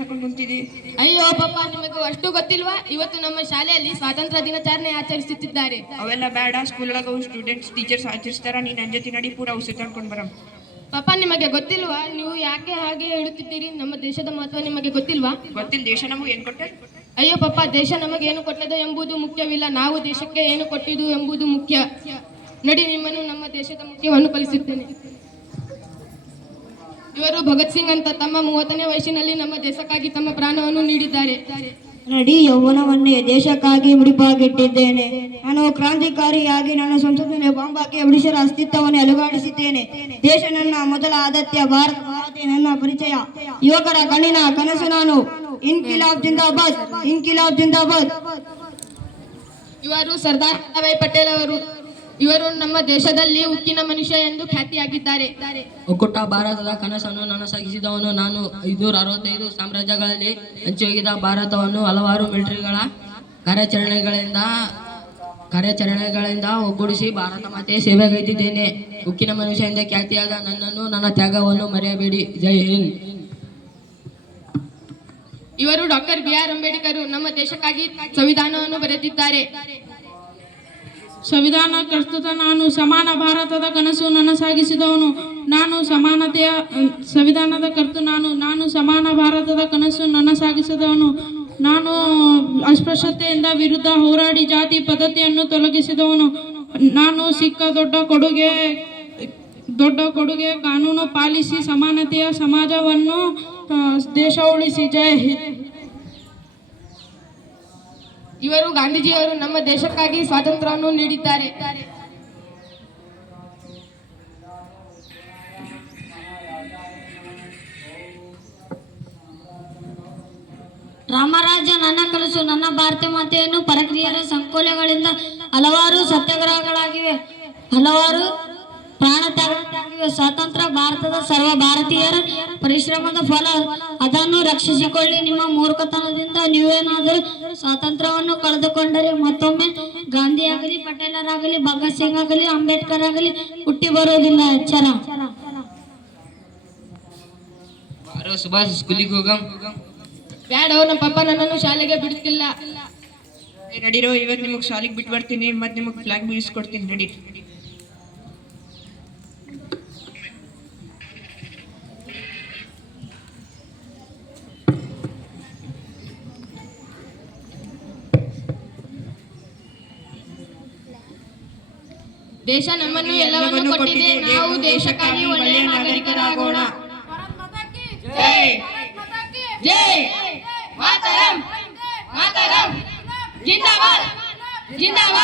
ಹಾಕೊಂಡು ಕುಂತಿದ್ದಿ? ಅಯ್ಯೋ ಪಾಪ, ನಿಮಗೆ ಅಷ್ಟು ಗೊತ್ತಿಲ್ವಾ? ಇವತ್ತು ನಮ್ಮ ಶಾಲೆಯಲ್ಲಿ ಸ್ವಾತಂತ್ರ್ಯ ದಿನಾಚರಣೆ ಆಚರಿಸುತ್ತಿದ್ದಾರೆ. ಅವೆಲ್ಲ ಬೇಡ, ಸ್ಕೂಲ್ ಒಳಗೆ ಸ್ಟೂಡೆಂಟ್ಸ್ ಟೀಚರ್ಸ್ ಆಚರಿಸ್ತಾರ. ನೀನ್ ನನ್ನ ಜೊತೆ ನಡಿ, ಪೂರ ಸುತ್ತಾಡ್ಕೊಂಡು ಬರಂ. ಪಾಪ, ನಿಮಗೆ ಗೊತ್ತಿಲ್ವಾ? ನೀವು ಯಾಕೆ ಹಾಗೆ ಹೇಳುತ್ತಿದ್ದೀರಿ? ನಮ್ಮ ದೇಶದ ಮಹತ್ವ ನಿಮಗೆ ಗೊತ್ತಿಲ್ವಾ? ಗೊತ್ತಿಲ್ಲ. ದೇಶ ನಮಗೆ ಏನ್ ಕೊಟ್ಟ? ಅಯ್ಯೋ ಪಾಪ, ದೇಶ ನಮಗೆ ಏನು ಕೊಟ್ಟದ ಎಂಬುದು ಮುಖ್ಯವಿಲ್ಲ, ನಾವು ದೇಶಕ್ಕೆ ಏನು ಕೊಟ್ಟಿದ್ದು ಎಂಬುದು ಮುಖ್ಯ. ನಡಿ, ನಿಮ್ಮನ್ನು ನಮ್ಮ ದೇಶದ ಮುಖ್ಯವನ್ನು ಕಲಿಸುತ್ತೇನೆ. ಇವರು ಭಗತ್ ಸಿಂಗ್ ಅಂತ, ತಮ್ಮ 30ನೇ ವಯಸ್ಸಿನಲ್ಲಿ ನಮ್ಮ ದೇಶಕ್ಕಾಗಿ ತಮ್ಮ ಪ್ರಾಣವನ್ನು ನೀಡಿದ್ದಾರೆ. ನಡಿ, ಯೌವನವನ್ನೇ ದೇಶಕ್ಕಾಗಿ ಮುಡಿಪಾಗಿಟ್ಟಿದ್ದೇನೆ. ನಾನು ಕ್ರಾಂತಿಕಾರಿಯಾಗಿ ನನ್ನ ಸಂಸತ್ತಿನ ಬಾಂಬ್ ಹಾಕಿ ಬ್ರಿಟಿಷರ ಅಸ್ತಿತ್ವವನ್ನು ಅಲುಗಾಡಿಸಿದ್ದೇನೆ. ದೇಶ ನನ್ನ ಮೊದಲ ಆದ್ಯತೆ, ಭಾರತ ನನ್ನ ಪರಿಚಯ. ಯುವಕರ ಕಣ್ಣಿನ ಕನಸು ನಾನು. ಇನ್ಕಿಲಾಬ್ ಜಿಂದಾಬಾದ್, ಇನ್ಕಿಲಾಬ್ ಜಿಂದಾಬಾದ್. ಇವರು ಸರ್ದಾರ್ ವಲ್ಲಭಾಯ್ ಪಟೇಲ್ ಅವರು. ಇವರು ನಮ್ಮ ದೇಶದಲ್ಲಿ ಉಕ್ಕಿನ ಮನುಷ್ಯ ಎಂದು ಖ್ಯಾತಿಯಾಗಿದ್ದಾರೆ. ಒಕ್ಕೂಟ ಭಾರತದ ಕನಸನ್ನು ನನಸಾಗಿಸಿದವನು ನಾನು. 565 ಸಾಮ್ರಾಜ್ಯಗಳಲ್ಲಿ ಹಂಚಿ ಹೋಗಿದ್ದ ಭಾರತವನ್ನು ಹಲವಾರು ಮಿಲಿಟರಿಗಳ ಕಾರ್ಯಾಚರಣೆಗಳಿಂದ ಒಗ್ಗೂಡಿಸಿ ಭಾರತ ಮಾತೆ ಸೇವೆಗೈದಿದ್ದೇನೆ. ಉಕ್ಕಿನ ಮನುಷ್ಯ ಎಂದೇ ಖ್ಯಾತಿಯಾದ ನನ್ನನ್ನು, ನನ್ನ ತ್ಯಾಗವನ್ನು ಮರೆಯಬೇಡಿ. ಜೈ ಹಿಂದ್. ಇವರು ಡಾಕ್ಟರ್ BR ಅಂಬೇಡ್ಕರ್ ನಮ್ಮ ದೇಶಕ್ಕಾಗಿ ಸಂವಿಧಾನವನ್ನು ಬರೆದಿದ್ದಾರೆ. ಸಂವಿಧಾನ ಕರ್ತೃತ ನಾನು. ಸಮಾನ ಭಾರತದ ಕನಸು ನನಸಾಗಿಸಿದವನು ನಾನು. ಸಂವಿಧಾನದ ಕರ್ತು ನಾನು. ನಾನು ಸಮಾನ ಭಾರತದ ಕನಸು ನನಸಾಗಿಸಿದವನು ನಾನು. ಅಸ್ಪೃಶ್ಯತೆಯಿಂದ ವಿರುದ್ಧ ಹೋರಾಡಿ ಜಾತಿ ಪದ್ಧತಿಯನ್ನು ತೊಲಗಿಸಿದವನು ನಾನು. ಸಿಕ್ಕ ದೊಡ್ಡ ಕೊಡುಗೆ ಕಾನೂನು ಪಾಲಿಸಿ ಸಮಾನತೆಯ ಸಮಾಜವನ್ನು ದೇಶ ಉಳಿಸಿ. ಜೈ ಹಿಂದ್. ಇವರು ಗಾಂಧೀಜಿಯವರು ನಮ್ಮ ದೇಶಕ್ಕಾಗಿ ಸ್ವಾತಂತ್ರ್ಯವನ್ನು ನೀಡಿದ್ದಾರೆ. ರಾಮರಾಜ್ಯ ನನ್ನ ಕನಸು. ನನ್ನ ಭಾರತೀಯ ಮಾತೆಯನ್ನು ಪರಕ್ರಿಯರ ಸಂಕೋಲೆಗಳಿಂದ ಹಲವಾರು ಸತ್ಯಾಗ್ರಹಗಳಾಗಿವೆ, ಹಲವಾರು ಪ್ರಾಣತ್ಯಾಗಗಳಾಗಿವೆ. ಸ್ವಾತಂತ್ರ್ಯ ಭಾರತದ ಸರ್ವ ಭಾರತೀಯರ ಪರಿಶ್ರಮದ ಫಲ. ಅದನ್ನು ರಕ್ಷಿಸಿಕೊಳ್ಳಿ. ನಿಮ್ಮ ಮೂರ್ಖತನದಿಂದ ನೀವೇನಾದರೂ ಸ್ವಾತಂತ್ರ್ಯವನ್ನು ಕಳೆದುಕೊಂಡರೆ ಮತ್ತೊಮ್ಮೆ ಗಾಂಧಿಯಾಗಲಿ, ಪಟೇಲರಾಗಲಿ, ಭಗತ್ ಸಿಂಗ್ ಆಗಲಿ, ಅಂಬೇಡ್ಕರ್ ಆಗಲಿ ಹುಟ್ಟಿ ಬರೋದಿಲ್ಲ. ಎಚ್ಚರ. ಸುಭಾಷ್, ಸ್ಕೂಲಿಗೆ ಹೋಗಂ. ಬ್ಯಾಡ, ನಮ್ಮ ಪಪ್ಪ ನನ್ನನ್ನು ಶಾಲೆಗೆ ಬಿಡುತ್ತಿಲ್ಲ. ನಡಿರೋ, ಇವತ್ತು ನಿಮಗೆ ಶಾಲೆಗೆ ಬಿಟ್ಟು ಬರ್ತೀನಿ, ಮತ್ತೆ ನಿಮಗೆ ಫ್ಲಾಗ್ ಬೀಳಿಸ್ಕೊಡ್ತೀನಿ. ನಡಿ. ದೇಶ ನಮ್ಮನ್ನು ಎಲ್ಲವನ್ನು ಕೊಟ್ಟಿದೆ. ನಾವು ದೇಶಕ್ಕಾಗಿ ಒಳ್ಳೆಯ ನಾಗರಿಕರಾಗೋಣ. ಜೈ ಮಾತರಂ, ಮಾತರಂ, ಜಿಂದಾಬಾದ್, ಜಿಂದಾಬಾದ್.